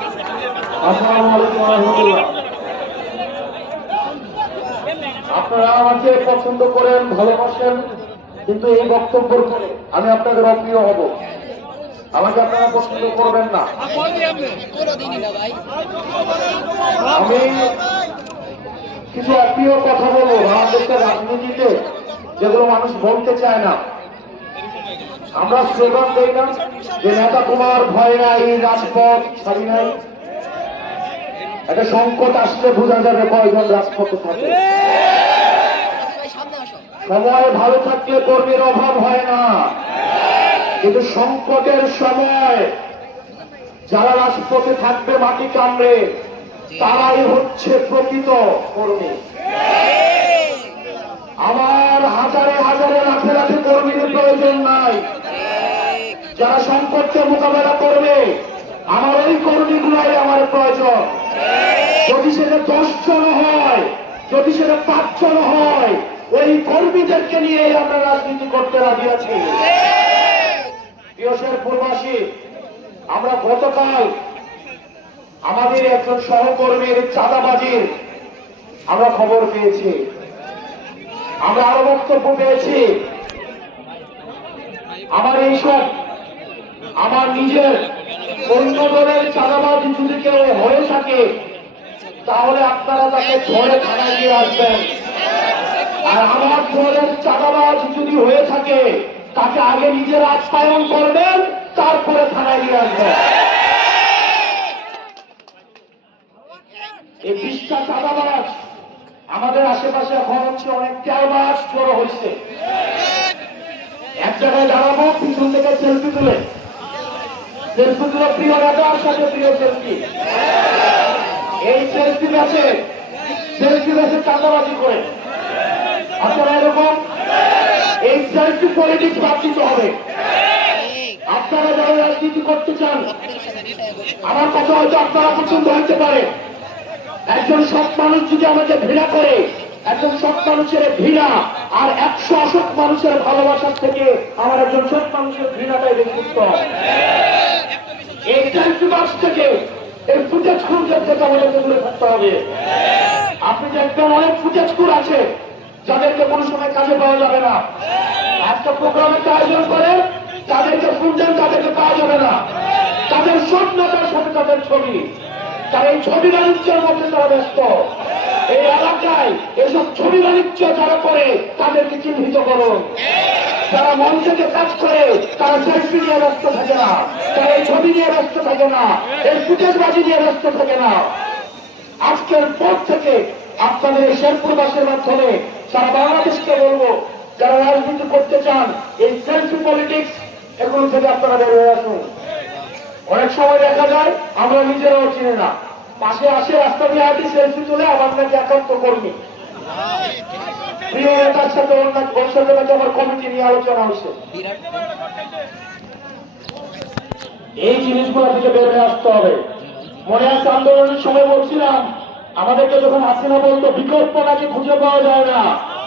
আসসালামু আলাইকুম ওয়া রাহমাতুল্লাহ। আপনারা আমাকে পছন্দ করেন, ভালোবাসেন, কিন্তু এই বক্তব্যের পরে আমি আপনাদের অপ্রিয় হব। আমাকে আপনারা পছন্দ করবেন না। আমি কিছু অপ্রিয় কথা বলবো বাংলাদেশের রাজনীতিতে, যেগুলো মানুষ বলতে চায় না। আমরা স্লোগান দেই না যে নেতা কুমার ভয় নাই, রাজপথ ছাড়ি নাই। একটা সংকট আসলে বোঝা যাবে কয়জন রাজপথে থাকে। সময় ভালো থাকলে কর্মীর অভাব হয় না, কিন্তু সংকটের সময় যারা রাজপথে থাকবে মাটি কামড়ে, তারাই হচ্ছে প্রকৃত কর্মী। আমার হাজারে হাজারে লাখে লাখে কর্মীর প্রয়োজন নাই। যারা সংকটকে মোকাবেলা করবে, আমার ওই কর্মীগুলাই আমার প্রয়োজন। যদি সেটা 10 জন হয়, যদি সেটা 5 জন হয়, ওই কর্মীদেরকে নিয়ে আমরা রাজনীতি করতে রাজি আছি। প্রিয় শেরপুরবাসী, আমরা গতকাল আমাদের একজন সহকর্মীর চাঁদাবাজির আমরা খবর পেয়েছি। আমরা আরো বক্তব্য পেয়েছি। আমার নিজের অন্য দলের চাঁদাবাজি যদি কেউ হয়ে থাকে, তাহলে আপনারা তাকে ধরে থানায় দিয়ে আসবেন। আর আমার দলের চাঁদাবাজ যদি হয়ে থাকে, তাকে আগে নিজের আপ্যায়ন করবেন, তারপরে থানায় দিয়ে আসবেন। এই 20টা চাঁদাবাজ আমাদের আশেপাশে এখন হচ্ছে অনেক চাঁদাবাজ জড়ো হয়েছে। এক জায়গায় দাঁড়াবো, পিছন থেকে সেলফি তুলে প্রিয় নেতার সাথে প্রিয় সেলফি। এই সেলফি ব্যাচে চাঁদাবাজি করে আপনারা এরকম এই সেলফি পলিটিক্স বাদ দিতে হবে। আপনারা যারা রাজনীতি করতে চান, আমার কথা হয়তো আপনারা পছন্দ হইতে পারে। একজন সৎ মানুষ যদি আমাকে ঘৃণা করে, একজন সৎ মানুষের ঘৃণা আর 100 অসৎ মানুষের ভালোবাসার থেকে আমার একজন সৎ মানুষের ঘৃণাটাই বেশি উত্তম। এই সেলফি বক্স থেকে এই ফুটেজ খুঁজের থেকে আমাদেরকে দূরে থাকতে হবে। আপনি দেখবেন অনেক ফুটেজ খুঁজ আছে যাদেরকে কোনো সময় কাজে পাওয়া যাবে না। একটা প্রোগ্রামের আয়োজন করে তাদেরকে শুনছেন, তাদেরকে পাওয়া যাবে না। তাদের সব নেতার সাথে তাদের ছবি, তারা এই ছবি বাণিজ্যের মধ্যে তারা ব্যস্ত। এই এলাকায় এসব ছবি বাণিজ্য যারা করে তাদেরকে চিহ্নিত করুন। যারা মন থেকে কাজ করে তারা সেলফি নিয়ে ব্যস্ত থাকে না, তারা এই ছবি নিয়ে ব্যস্ত থাকে না, এই ফুটেজবাজি নিয়ে ব্যস্ত থাকে না। আজকের পর থেকে আপনাদের এই শেরপুরবাসীর মাধ্যমে সারা বাংলাদেশকে বলবো, যারা রাজনীতি করতে চান, এই সেলফি পলিটিক্স এগুলো থেকে আপনারা বের হয়ে আসুন। অনেক সময় দেখা যায় আমরা নিজেরাও চিনি না, পাশে আসে রাস্তা দিয়ে হাঁটি সেলফি তুলে আমার নাকি একান্ত কর্মী। প্রিয় নেতার সাথে ওর সাথে নাকি আমার কমিটি নিয়ে আলোচনা হয়েছে। এই জিনিসগুলো থেকে বের হয়ে আসতে হবে। মনে আছে আন্দোলনের সময় বলছিলাম, আমাদেরকে যখন হাসিনা বলতো বিকল্প নাকি খুঁজে পাওয়া যায় না,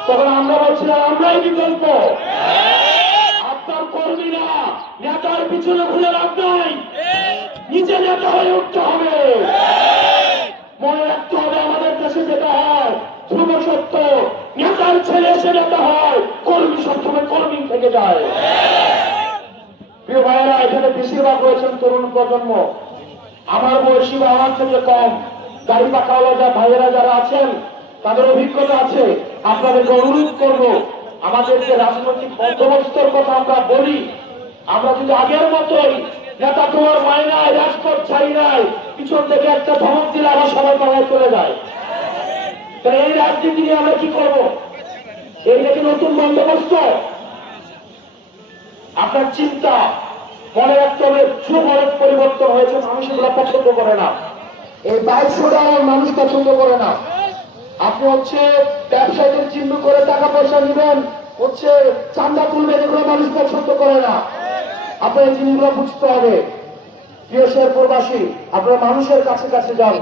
তখন আমরা বলছিলাম আমরাই বিকল্প। আপনার কর্মীরা নেতার পিছনে ঘুরে লাভ নাই, নিজে নেতা হয়ে উঠতে হবে। মনে রাখতে হবে, আমাদের দেশে যেটা হয় ধ্রুব সত্য, নেতার ছেলে এসে নেতা হয়, কর্মী সবসময় কর্মী থেকে যায়। প্রিয় ভাইয়েরা, এখানে বেশিরভাগ রয়েছেন তরুণ প্রজন্ম। আমার বয়সী বা আমার থেকে কম গাড়ি পাকাওয়ালা ভাইয়েরা যারা আছেন, তাদের অভিজ্ঞতা আছে। আপনাদেরকে অনুরোধ করবো, আমাদের যে রাজনৈতিক বন্দোবস্তের কথা আমরা বলি, আমরা যদি আগের মতোই নেতা তোমার মায়নায় রাজপথ ছাড়ি নাই, পিছন থেকে একটা ধমক দিলে আবার সবাই পালায় চলে যায়। তাহলে এই রাজনীতি নিয়ে আমরা কি করবো? এই নাকি নতুন বন্দোবস্ত? আপনার চিন্তা মনে রাখতে হবে, যুগ অনেক পরিবর্তন হয়েছে, মানুষ এগুলো পছন্দ করে না। এই 2200 মানুষ পছন্দ করে না। আপনি হচ্ছে ব্যবসায়ীদের চিহ্ন করে টাকা পয়সা নেবেন, হচ্ছে চান্দা তুলবেন, এগুলো মানুষ পছন্দ করে না। আপনার এই জিনিসগুলো বুঝতে হবে। প্রিয় শেরপুরবাসী, আপনারা মানুষের কাছে কাছে যান,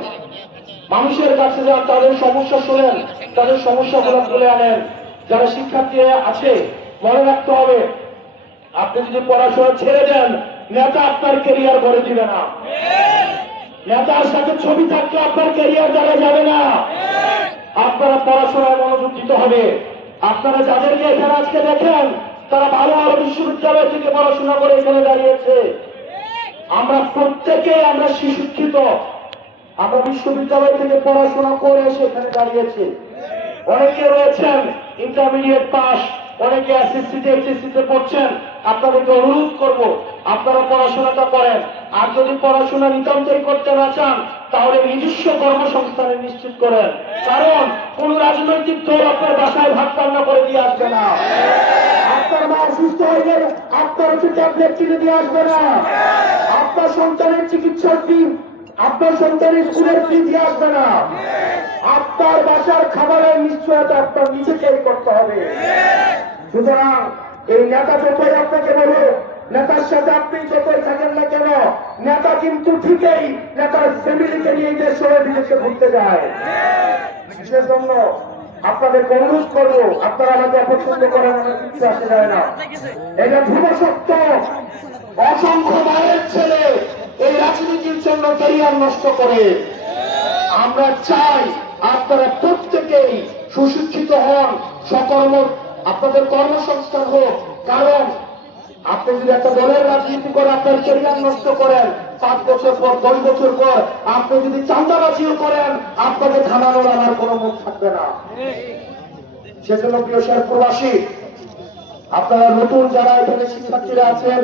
মানুষের কাছে যান, তাদের সমস্যা শোনেন, তাদের সমস্যাগুলো তুলে আনেন। যারা শিক্ষার্থী আছে, মনে রাখতে হবে, আপনি যদি পড়াশোনা ছেড়ে দেন, নেতা আপনার ক্যারিয়ার গড়ে দিবে না। নেতার সাথে ছবি থাকলে আপনার ক্যারিয়ার দ্বারা যাবে না। আপনারা পড়াশোনায় মনোযোগ দিতে হবে। আপনারা যাদেরকে এখানে আজকে দেখেন তারা ভালো ভালো বিশ্ববিদ্যালয় থেকে পড়াশোনা করে এখানে দাঁড়িয়েছে। আমরা প্রত্যেকে আমরা শিক্ষিত, আমরা বিশ্ববিদ্যালয় থেকে পড়াশোনা করে সেখানে দাঁড়িয়েছি। অনেকে রয়েছেন ইন্টারমিডিয়েট পাস, অনেকে এসএসসিতে এইচএসসিতে পড়ছেন। আপনাদেরকে অনুরোধ করব আপনারা পড়াশোনাটা করেন। আর যদি পড়াশোনা নিতান্তই করতে না চান তাহলে নিজস্ব কর্মসংস্থানে নিশ্চিত করেন। কারণ কোন রাজনৈতিক দল আপনার বাসায় ভাত রান্না করে দিয়ে আসবে না। আপনার মা অসুস্থ হয়ে গেলে আপনার হচ্ছে ট্যাবলেট কিনে দিয়ে আসবে না। আপনার সন্তানের চিকিৎসার ফি, আপনার সন্তানের স্কুলের ফি দিয়ে আসবে না। আপনার বাসার খাবারের নিশ্চয়তা আপনার নিজেকেই করতে হবে। সুতরাং এই নেতা যতই আপনাকে বলে, নেতার সাথে আপনি যতই থাকেন না কেন, নেতা কিন্তু ঠিকই নেতার ফ্যামিলিকে নিয়ে দেশ বিদেশে ঘুরতে যায়। সেজন্য আপনাদেরকে অনুরোধ করবো, আপনারা আমাকে অপছন্দ করেন, আমার কিছু আসে যায় না। এটা ধ্রুব সত্য। অসংখ্য মায়ের ছেলে এই রাজনীতির জন্য ক্যারিয়ার নষ্ট করে। আমরা চাই আপনারা প্রত্যেকেই সুশিক্ষিত হন, সকর্ম আপনাদের কর্মসংস্থান হোক। কারণ আপনি যদি একটা দলের রাজনীতি করে আপনার ক্যারিয়ার নষ্ট করেন, 5 বছর পর 10 বছর পর আপনি যদি চাঁদাবাজিও করেন, আপনাকে থামানোর আমার কোনো মুখ থাকবে না। সেজন্য প্রিয় শেরপুরবাসী, আপনারা নতুন যারা এখানে শিক্ষার্থীরা আছেন,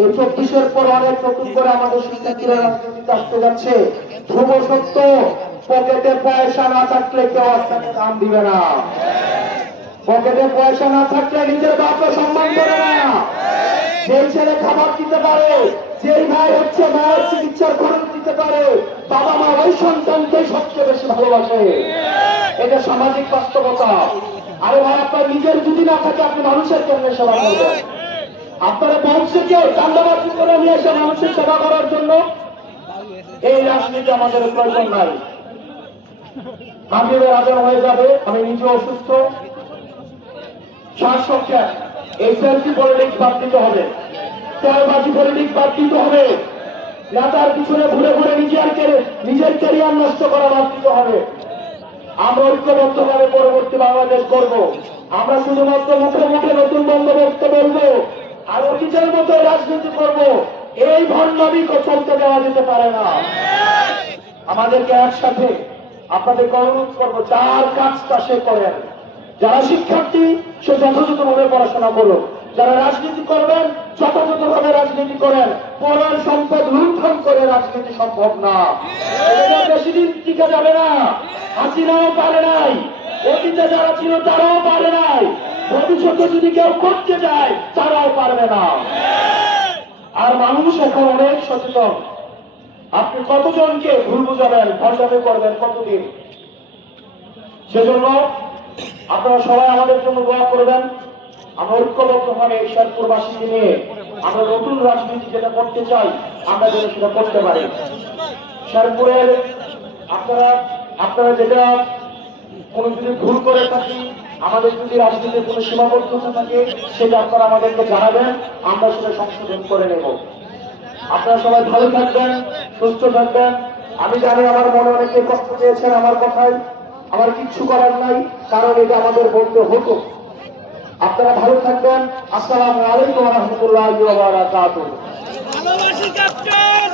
এই 24-এর পর অনেক নতুন করে আমাদের শিক্ষার্থীরা রাজনীতিতে আসতে যাচ্ছে। ধ্রুব সত্য, পকেটে পয়সা না থাকলে কেউ আপনাকে দাম দিবে না। পকেটে পয়সা না থাকলে নিজের বাপকে সম্মান করে না। যেই ছেলে খাবার দিতে পারে, যেই ভাই হচ্ছে মায়ের চিকিৎসার খরচ দিতে পারে, বাবা মা ওই সন্তানকে সবচেয়ে বেশি ভালোবাসে। এটা সামাজিক বাস্তবতা। আরে ভাই, আপনার নিজের যদি না থাকে আপনি মানুষের কেমনে সেবা করবেন? আপনারা পৌঁছেকে চান্দাবাজি করে নিয়ে এসে মানুষের সেবা করার জন্য এই রাজনীতি আমাদের প্রয়োজন নাই। মাগরিবের আজান হয়ে যাবে, আমি নিজে অসুস্থ। সংখ্যা এসএলসি পলিটিক্স বাদ দিতে হবে, তেলবাজি পলিটিক্স বাদ দিতে হবে, নেতার পিছনে ঘুরে ঘুরে নিজের ক্যারিয়ার নষ্ট করা বাদ দিতে হবে। আমরা ঐক্যবদ্ধভাবে পরবর্তী বাংলাদেশ করব। আমরা শুধুমাত্র মুখে মুখে নতুন বন্দোবস্ত বলবো আর অতীতের মতো রাজনীতি করব, এই ভণ্ডামি চলতে দেওয়া যেতে পারে না। আমাদেরকে একসাথে আপনাদেরকে অনুরোধ করবো, যার কাজটা সে করেন। যারা শিক্ষার্থী সে যথাযথভাবে পড়াশোনা করুন, যারা রাজনীতি করবেন যথাযথভাবে রাজনীতি করেন। পরের সম্পদ লুণ্ঠন করে রাজনীতি সম্ভব না। এটা বেশি দিন টিকে যাবে না। হাসিনাও পারে নাই, অতীতে যারা ছিল তারাও পারে নাই, ভবিষ্যতে যদি কেউ করতে যায় তারাও পারবে না। আর মানুষ এখন অনেক সচেতন। আপনি কতজনকে ভুল বুঝাবেন, ভণ্ডামি করবেন কতদিন? সেজন্য আপনারা সবাই আমাদের জন্য দোয়া করবেন। আমরা ঐক্যবদ্ধভাবে এই শেরপুরবাসীকে নিয়ে আমরা নতুন রাজনীতি যেটা করতে চাই আমরা যেন সেটা করতে পারি। শেরপুরের আপনারা যেটা কোনো যদি ভুল করে থাকি, আমাদের যদি রাজনীতির কোনো সীমাবদ্ধতা থাকে, সেটা আপনারা আমাদেরকে জানাবেন, আমরা সেটা সংশোধন করে নেব। আপনারা সবাই ভালো থাকবেন, সুস্থ থাকবেন। আমি জানি আমার মনে অনেকে কষ্ট পেয়েছেন আমার কথায়, আমার কিচ্ছু করার নাই, কারণ এটা আমাদের বলতে হতো। আপনারা ভালো থাকবেন। আসসালামু আলাইকুম ওয়া রাহমাতুল্লাহি ওয়া বারাকাতুহু। ভালোবাসি ক্যাপ্টেন।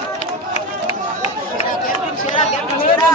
সেরা